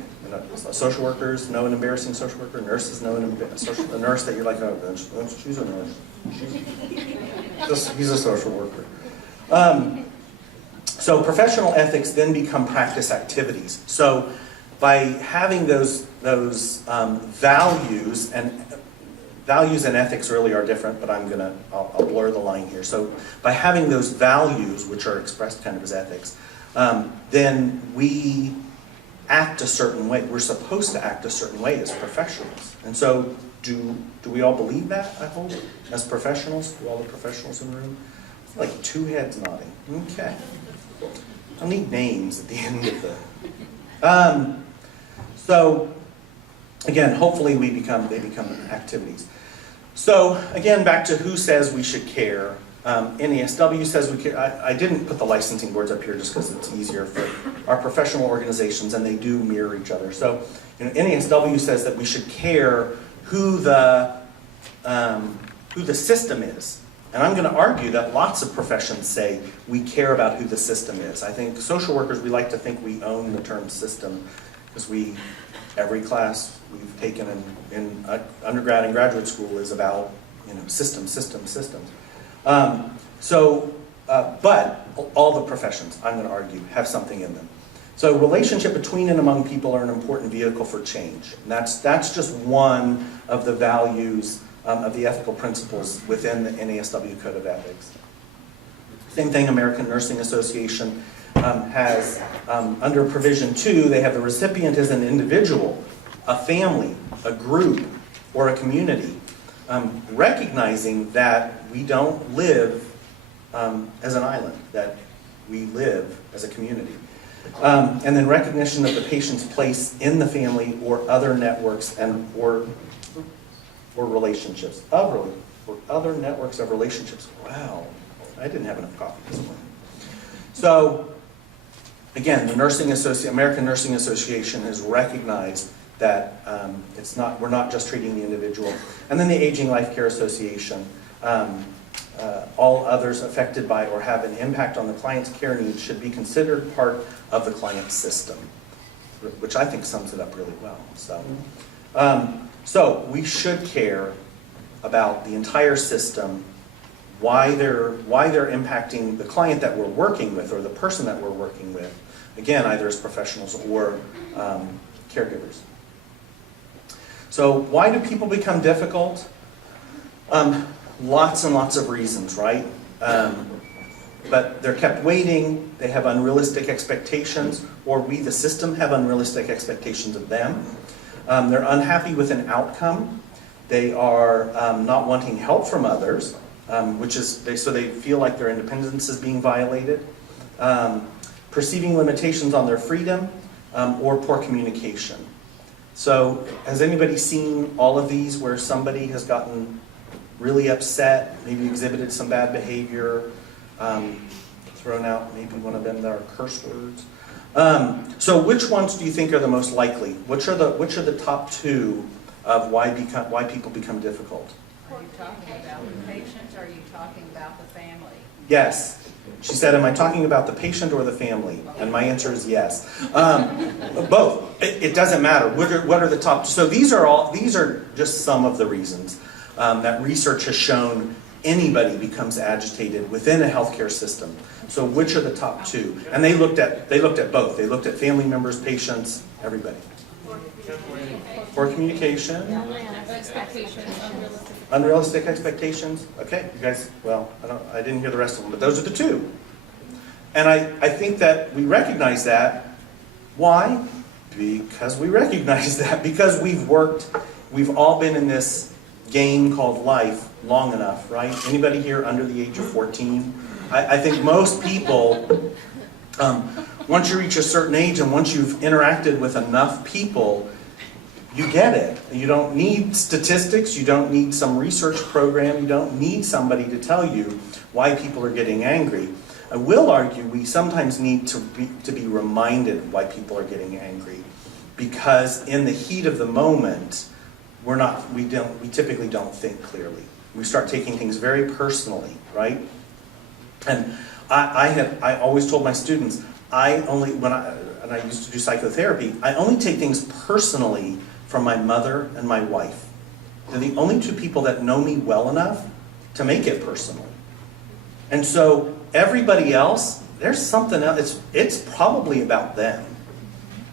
Social workers know an embarrassing social worker. Nurses know a nurse that you're like, oh, she's a nurse. He's a social worker. So professional ethics then become practice activities. So by having those values, and values and ethics really are different, but I'll blur the line here. So by having those values, which are expressed kind of as ethics, then we act a certain way. We're supposed to act a certain way as professionals. And so do we all believe that, I hope, as professionals? Do all the professionals in the room? It's like two heads nodding. Okay. I'll need names at the end of the... So, again, hopefully they become activities. So, again, back to who says we should care. NASW says we care. I didn't put the licensing boards up here just because it's easier for our professional organizations, and they do mirror each other. So, NASW says that we should care who the system is. And I'm going to argue that lots of professions say we care about who the system is. I think social workers, we like to think we own the term system, because every class we've taken in undergrad and graduate school is about, systems. But all the professions, I'm going to argue, have something in them. So relationship between and among people are an important vehicle for change. And that's just one of the values of the ethical principles within the NASW Code of Ethics. Same thing, American Nursing Association has, under Provision 2, they have the recipient as an individual a family, a group, or a community. Recognizing that we don't live as an island, that we live as a community. And then recognition of the patient's place in the family or other networks or relationships, or other networks of relationships. Wow, I didn't have enough coffee this morning. So, again, the American Nursing Association has recognized that we're not just treating the individual. And then the Aging Life Care Association, all others affected by or have an impact on the client's care needs should be considered part of the client's system, which I think sums it up really well. So we should care about the entire system, why they're impacting the client that we're working with or the person that we're working with, again, either as professionals or caregivers. So why do people become difficult? Lots and lots of reasons, right? But they're kept waiting, they have unrealistic expectations, or we, the system, have unrealistic expectations of them. They're unhappy with an outcome. They are not wanting help from others, so they feel like their independence is being violated. Perceiving limitations on their freedom, or poor communication. So has anybody seen all of these where somebody has gotten really upset, maybe exhibited some bad behavior, thrown out maybe one of them that are curse words? So which ones do you think are the most likely? Which are the top two of why people become difficult? Are you talking about the patient, or are you talking about the family? Yes. She said, am I talking about the patient or the family? And my answer is yes. Both. It doesn't matter. What are the top? So these are just some of the reasons that research has shown anybody becomes agitated within a healthcare system. So which are the top two? And they looked at both. They looked at family members, patients, everybody. Poor communication. Unrealistic expectations. Okay, you guys, well, I didn't hear the rest of them, but those are the two. And I think that we recognize that. Why? Because we recognize that. Because we've all been in this game called life long enough, right? Anybody here under the age of 14? I think most people, once you reach a certain age and once you've interacted with enough people, you get it. You don't need statistics. You don't need some research program. You don't need somebody to tell you why people are getting angry. I will argue we sometimes need to be reminded why people are getting angry, because in the heat of the moment, we typically don't think clearly. We start taking things very personally, right? And I always told my students, I used to do psychotherapy, I only take things personally from my mother and my wife. They're the only two people that know me well enough to make it personal. And so everybody else, there's something else. It's probably about them.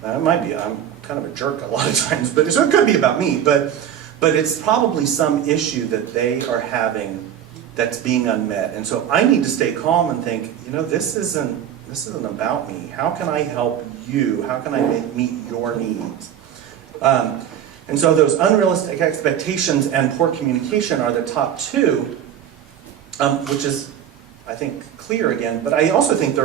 Now, it might be, I'm kind of a jerk a lot of times, but it could be about me. But it's probably some issue that they are having that's being unmet. And so I need to stay calm and think, this isn't about me. How can I help you? How can I meet your needs? And so those unrealistic expectations and poor communication are the top two, which is, I think, clear again, but I also think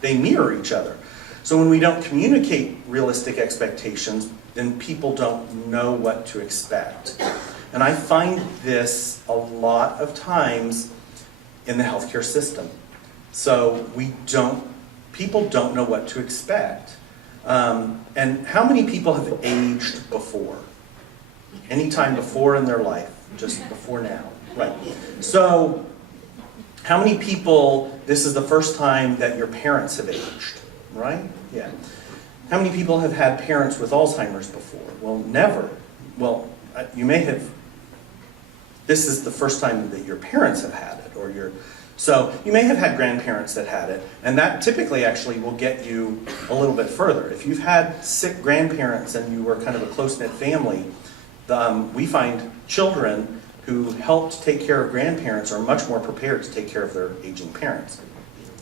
they mirror each other. So when we don't communicate realistic expectations, then people don't know what to expect. And I find this a lot of times in the healthcare system. So people don't know what to expect. And how many people have aged before? Any time before in their life, just before now, right? So how many people, this is the first time that your parents have aged, right? Yeah. How many people have had parents with Alzheimer's before? Well, never. Well, you may have, this is the first time that your parents have had it, so you may have had grandparents that had it, and that typically actually will get you a little bit further. If you've had sick grandparents and you were kind of a close-knit family, we find children who helped take care of grandparents are much more prepared to take care of their aging parents.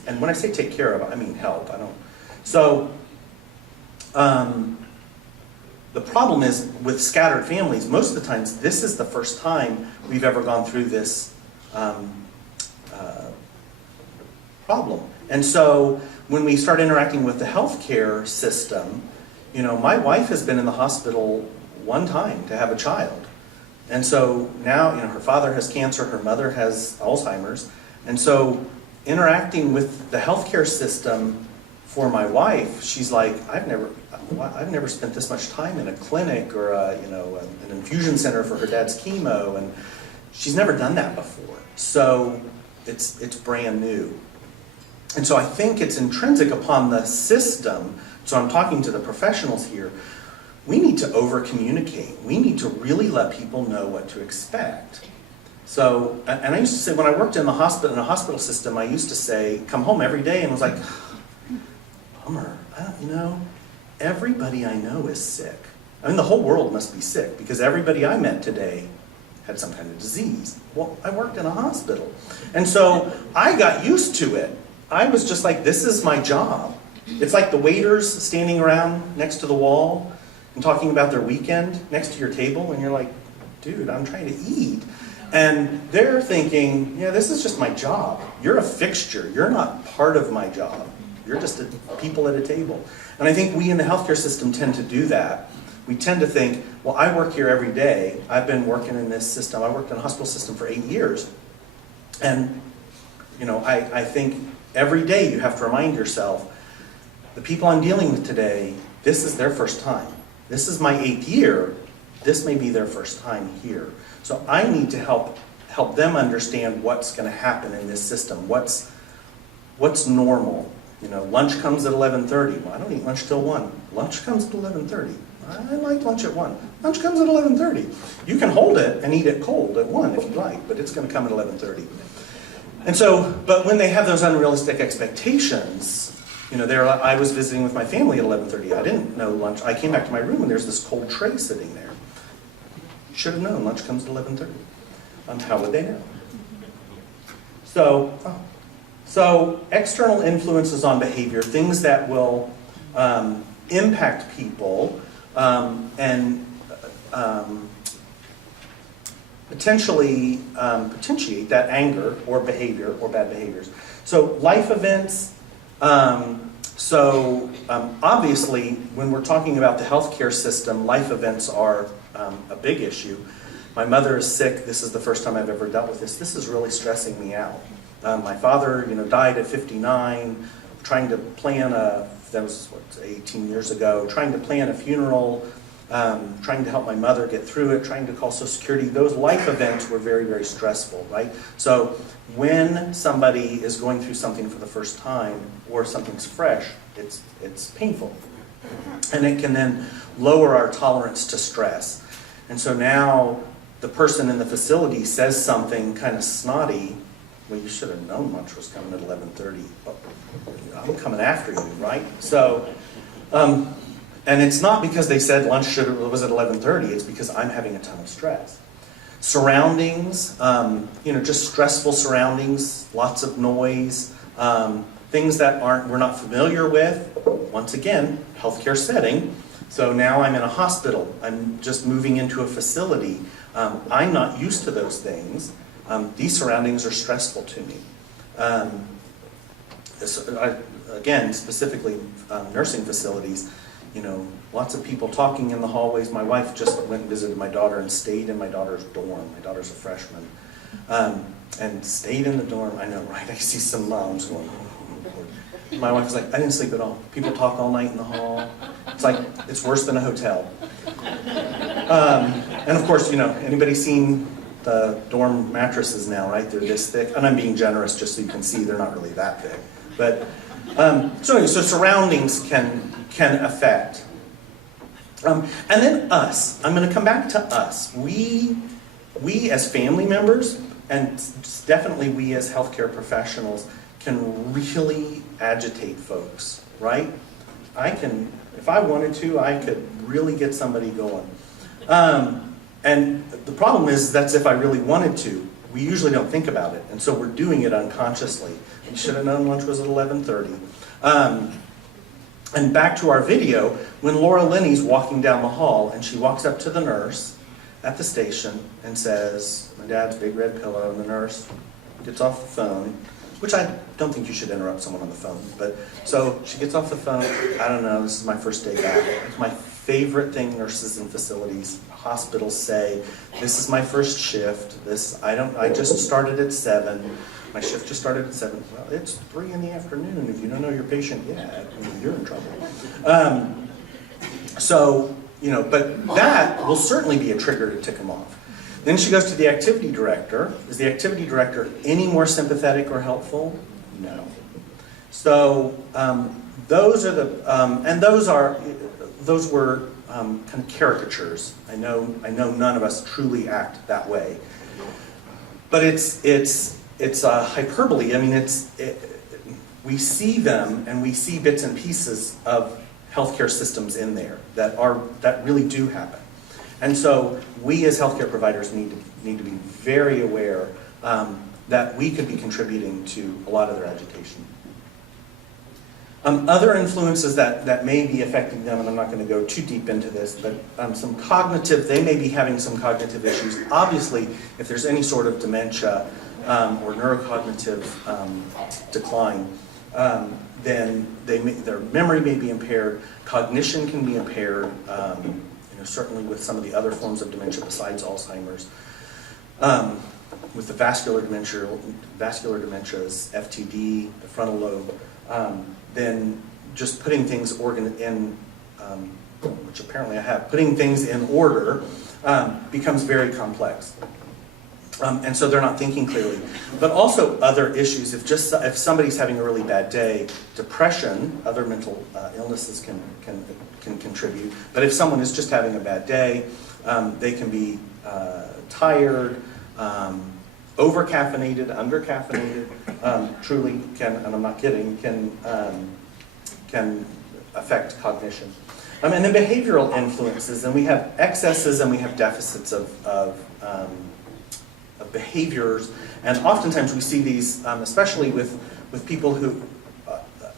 And when I say take care of, I mean help. So The problem is with scattered families, most of the times, this is the first time we've ever gone through this problem. And so when we start interacting with the healthcare system, you know, my wife has been in the hospital one time to have a child. And so now, you know, her father has cancer, her mother has Alzheimer's. And so interacting with the healthcare system for my wife, she's like, I've never spent this much time in a clinic or an infusion center for her dad's chemo, and she's never done that before. So it's brand new. And so I think it's intrinsic upon the system. So I'm talking to the professionals here. We need to over-communicate. We need to really let people know what to expect. So, and I used to say, when I worked in a hospital system, I used to say, come home every day and was like, bummer, you know, everybody I know is sick. I mean, the whole world must be sick because everybody I met today had some kind of disease. Well, I worked in a hospital. And so I got used to it. I was just like, this is my job. It's like the waiters standing around next to the wall and talking about their weekend next to your table, and you're like, dude, I'm trying to eat. And they're thinking, yeah, this is just my job. You're a fixture. You're not part of my job. You're just people at a table. And I think we in the healthcare system tend to do that. We tend to think, well, I work here every day. I've been working in this system. I worked in a hospital system for 8 years. And, you know, I think every day you have to remind yourself, the people I'm dealing with today, this is their first time. This is my 8th year. This may be their first time here. So I need to help them understand what's going to happen in this system. What's normal. You know, lunch comes at 11:30. Well, I don't eat lunch till 1. Lunch comes at 11:30. I like lunch at 1. Lunch comes at 11:30. You can hold it and eat it cold at 1 if you like, but it's going to come at 11:30. And so, but when they have those unrealistic expectations, you know, I was visiting with my family at 11:30. I didn't know lunch. I came back to my room and there's this cold tray sitting there. You should have known lunch comes at 11:30. How would they know? So external influences on behavior, things that will impact people and potentially potentiate that anger or behavior or bad behaviors. So life events. Obviously, when we're talking about the healthcare system, life events are a big issue. My mother is sick. This is the first time I've ever dealt with this. This is really stressing me out. My father, you know, died at 59. Trying to plan that was 18 years ago. Trying to plan a funeral. Trying to help my mother get through it. Trying to call Social Security. Those life events were very, very stressful, right? So when somebody is going through something for the first time or something's fresh, it's painful, and it can then lower our tolerance to stress. And so now the person in the facility says something kind of snotty. Well, you should have known lunch was coming at 11:30. I'm coming after you, right? So, and it's not because they said lunch was at 11:30. It's because I'm having a ton of stress. Surroundings, just stressful surroundings, lots of noise, things that we're not familiar with. Once again, healthcare setting. So now I'm in a hospital. I'm just moving into a facility. I'm not used to those things. These surroundings are stressful to me. Again, specifically nursing facilities, you know, lots of people talking in the hallways. My wife just went and visited my daughter and stayed in my daughter's dorm. My daughter's a freshman. And stayed in the dorm. I know, right? I see some moms going, oh, Lord. My wife was like, I didn't sleep at all. People talk all night in the hall. It's like, it's worse than a hotel. And of course, you know, anybody seen the dorm mattresses now, right? They're this thick. And I'm being generous just so you can see they're not really that thick. But, so surroundings can affect. And then us. I'm going to come back to us. We as family members, and definitely we as healthcare professionals, can really agitate folks, right? If I wanted to, I could really get somebody going. And the problem is that's if I really wanted to. We usually don't think about it, and so we're doing it unconsciously. You should have known lunch was at 11:30. And back to our video, when Laura Linney's walking down the hall and she walks up to the nurse at the station and says, "My dad's big red pillow," and the nurse gets off the phone, which I don't think you should interrupt someone on the phone, but so she gets off the phone. "I don't know, this is my first day back." It's my favorite thing nurses in facilities, hospitals say, "This is my first shift. I just started at 7. My shift just started at 7. Well, it's 3 in the afternoon. If you don't know your patient yet, you're in trouble. But that will certainly be a trigger to tick them off. Then she goes to the activity director. Is the activity director any more sympathetic or helpful? No. So those were kind of caricatures. I know none of us truly act that way, but it's hyperbole. I mean, we see them and we see bits and pieces of healthcare systems in there that really do happen. And so we as healthcare providers need to be very aware that we could be contributing to a lot of their agitation. Other influences that may be affecting them, and I'm not going to go too deep into this, but they may be having some cognitive issues. Obviously, if there's any sort of dementia or neurocognitive decline, then their memory may be impaired, cognition can be impaired, certainly with some of the other forms of dementia besides Alzheimer's. With the vascular dementias, FTD, the frontal lobe, then just putting things which apparently I have, putting things in order becomes very complex. And so they're not thinking clearly. But also other issues, if somebody's having a really bad day, depression, other mental illnesses can contribute. But if someone is just having a bad day, they can be tired, over-caffeinated, under-caffeinated, truly can, and I'm not kidding, can affect cognition. And then behavioral influences, and we have excesses and we have deficits of behaviors, and oftentimes we see these, especially with people who,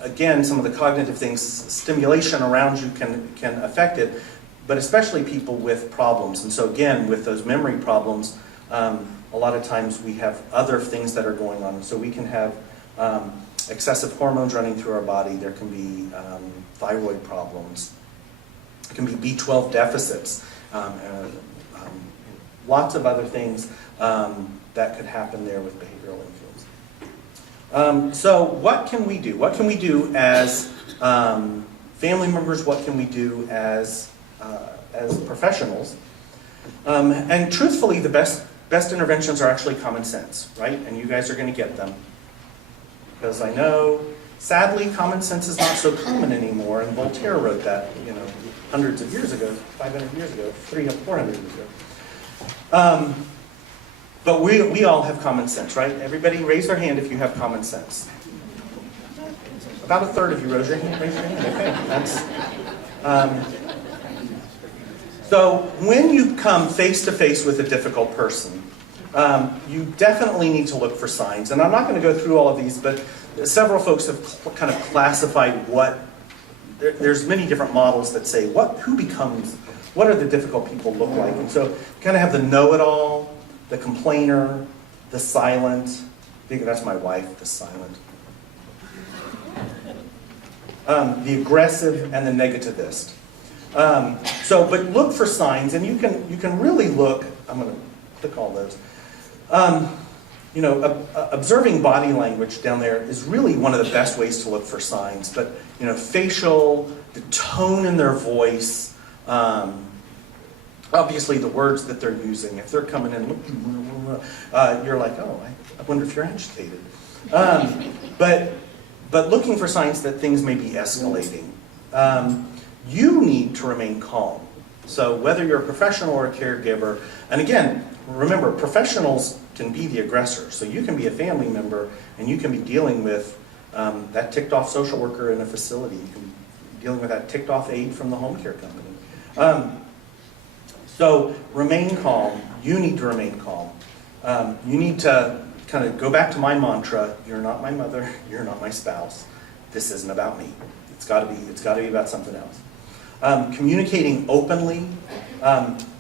again, some of the cognitive things, stimulation around you can affect it, but especially people with problems. And so again, with those memory problems, a lot of times we have other things that are going on. So we can have excessive hormones running through our body. There can be thyroid problems. It can be B12 deficits. Lots of other things that could happen there with behavioral influence. So what can we do? What can we do as family members? What can we do as professionals? And truthfully, the best interventions are actually common sense, right? And you guys are going to get them. Because I know, sadly, common sense is not so common anymore, and Voltaire wrote that, hundreds of years ago, 500 years ago, 300, 400 years ago. But we all have common sense, right? Everybody raise their hand if you have common sense. About a third of you raise your hand. Okay, that's... So when you come face-to-face with a difficult person, you definitely need to look for signs. And I'm not going to go through all of these, but several folks have kind of classified what... There's many different models that say what are the difficult people look like. And so you kind of have the know-it-all, the complainer, the silent. I think that's my wife, the silent. The aggressive and the negativist. But look for signs, and you can really look. I'm going to click all those. Observing body language down there is really one of the best ways to look for signs. But facial, the tone in their voice, obviously the words that they're using. If they're coming in, you're like, oh, I wonder if you're agitated. But looking for signs that things may be escalating. You need to remain calm. So whether you're a professional or a caregiver, and again, remember, professionals can be the aggressor. So you can be a family member and you can be dealing with that ticked off social worker in a facility. You can be dealing with that ticked off aide from the home care company. So remain calm. You need to remain calm. You need to kind of go back to my mantra, you're not my mother, you're not my spouse. This isn't about me. It's got to be about something else. Communicating openly.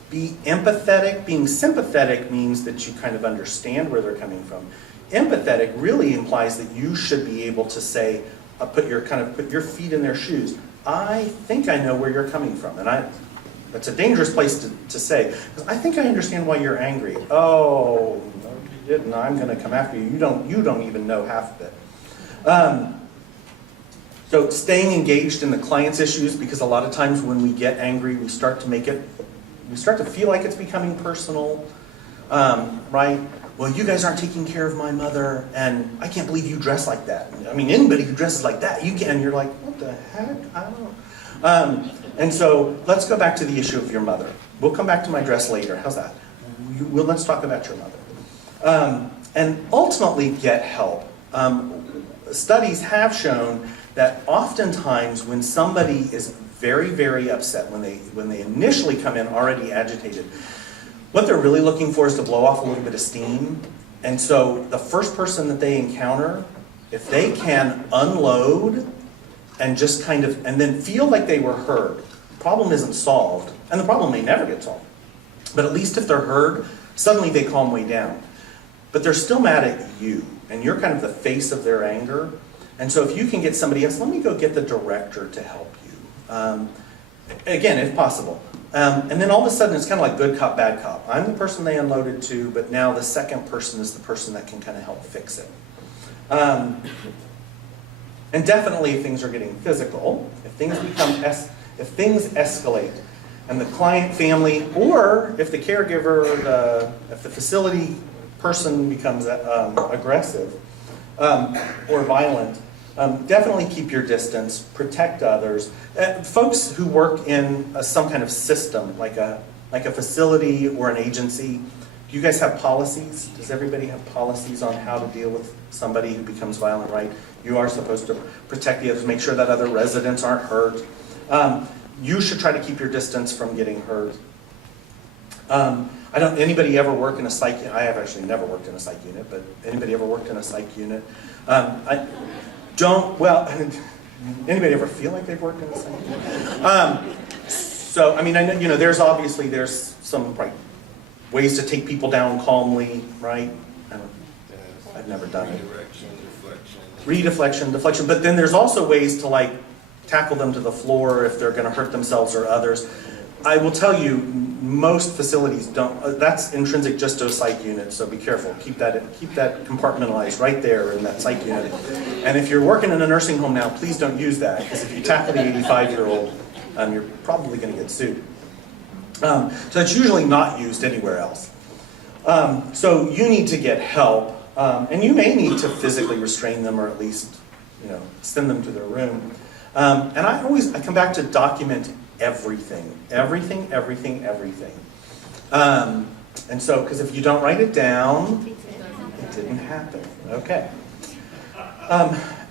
Be empathetic. Being sympathetic means that you kind of understand where they're coming from. Empathetic really implies that you should be able to say, put your feet in their shoes. I think I know where you're coming from, and that's a dangerous place to say, because I think I understand why you're angry. Oh, no, you didn't. I'm going to come after you. You don't even know half of it. So staying engaged in the client's issues, because a lot of times when we get angry, we start to feel like it's becoming personal, right? Well, you guys aren't taking care of my mother, and I can't believe you dress like that. I mean, anybody who dresses like that, you can. You're like, what the heck? I don't know. And so let's go back to the issue of your mother. We'll come back to my dress later. How's that? Let's talk about your mother. And ultimately get help. Studies have shown that oftentimes when somebody is very, very upset, when they initially come in already agitated, what they're really looking for is to blow off a little bit of steam. And so the first person that they encounter, if they can unload and just and then feel like they were heard, the problem isn't solved, and the problem may never get solved. But at least if they're heard, suddenly they calm way down. But they're still mad at you, and you're kind of the face of their anger. And so if you can get somebody else, let me go get the director to help you. Again, if possible. And then all of a sudden, it's kind of like good cop, bad cop. I'm the person they unloaded to, but now the second person is the person that can kind of help fix it. And definitely, if things are getting physical, if things escalate, and the client, family, or if the caregiver, if the facility person becomes aggressive or violent, definitely keep your distance, protect others. Folks who work in some kind of system, like a facility or an agency, do you guys have policies? Does everybody have policies on how to deal with somebody who becomes violent, right? You are supposed to protect the others, make sure that other residents aren't hurt. You should try to keep your distance from getting hurt. Anybody ever work in a psych unit? I have actually never worked in a psych unit, but anybody ever worked in a psych unit? Anybody ever feel like they've worked in a psych unit? So, I mean, I know, there's some ways to take people down calmly, right? I've never done it. Redeflection, deflection, but then there's also ways to tackle them to the floor if they're going to hurt themselves or others. I will tell you, most facilities don't. That's intrinsic just to a psych unit, so be careful. Keep that compartmentalized right there in that psych unit. And if you're working in a nursing home now, please don't use that, because if you tackle the 85-year-old, you're probably going to get sued. So it's usually not used anywhere else. So you need to get help, and you may need to physically restrain them, or at least, send them to their room. And I come back to document everything. And so, because if you don't write it down, it didn't happen. Okay.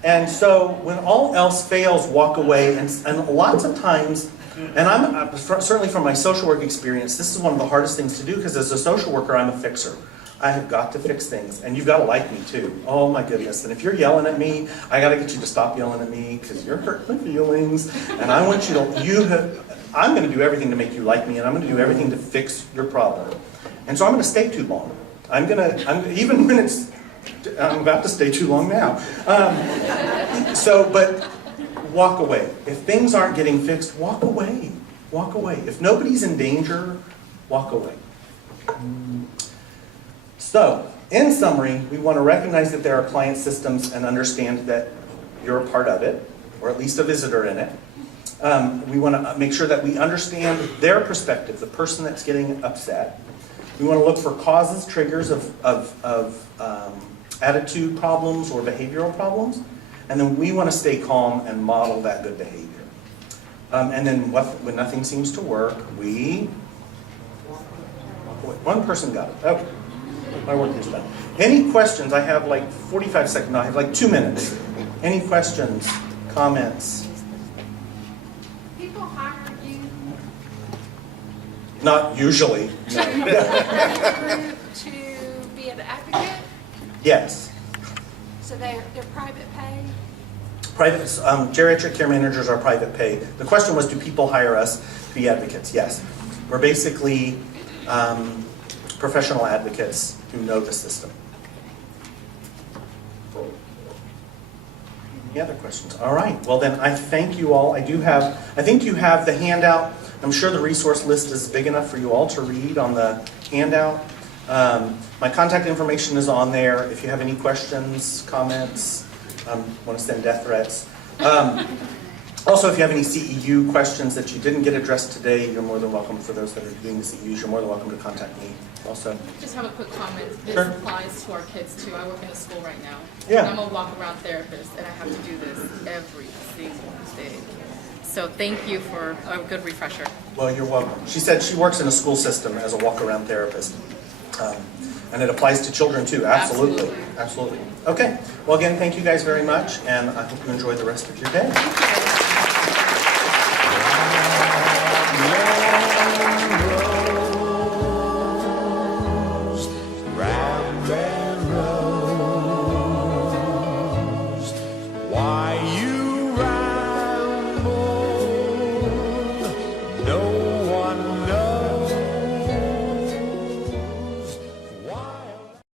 And so, when all else fails, walk away. And lots of times, and I'm certainly from my social work experience, this is one of the hardest things to do, because as a social worker, I'm a fixer. I have got to fix things, and you've got to like me too. Oh my goodness! And if you're yelling at me, I got to get you to stop yelling at me, because you're hurting my feelings. And I want you to. I'm going to do everything to make you like me, and I'm going to do everything to fix your problem. And so I'm going to stay too long. I'm about to stay too long now. But walk away. If things aren't getting fixed, walk away. Walk away. If nobody's in danger, walk away. So, in summary, we want to recognize that there are client systems and understand that you're a part of it, or at least a visitor in it. We want to make sure that we understand their perspective, the person that's getting upset. We want to look for causes, triggers of attitude problems or behavioral problems. And then we want to stay calm and model that good behavior. And then when nothing seems to work, one person got it. Okay. My work is done. Any questions? I have 45 seconds. No, I have 2 minutes. Any questions? Comments? People hire you Not usually. No. to be an advocate, Yes. so they're private pay? Private, geriatric care managers are private pay. The question was, do people hire us to be advocates? Yes. We're basically professional advocates who know the system. Any other questions? All right. Well, then I thank you all. I think you have the handout. I'm sure the resource list is big enough for you all to read on the handout. My contact information is on there. If you have any questions, comments, want to send death threats. Also, if you have any CEU questions that you didn't get addressed today, you're more than welcome. For those that are doing the CEUs, you're more than welcome to contact me also. Just have a quick comment. This Sure. applies to our kids too. I work in a school right now. Yeah. I'm a walk-around therapist, and I have to do this every single day. So thank you for a good refresher. Well, you're welcome. She said she works in a school system as a walk-around therapist. And it applies to children too, absolutely. Absolutely. Okay, well again, thank you guys very much, and I hope you enjoy the rest of your day. Thank you.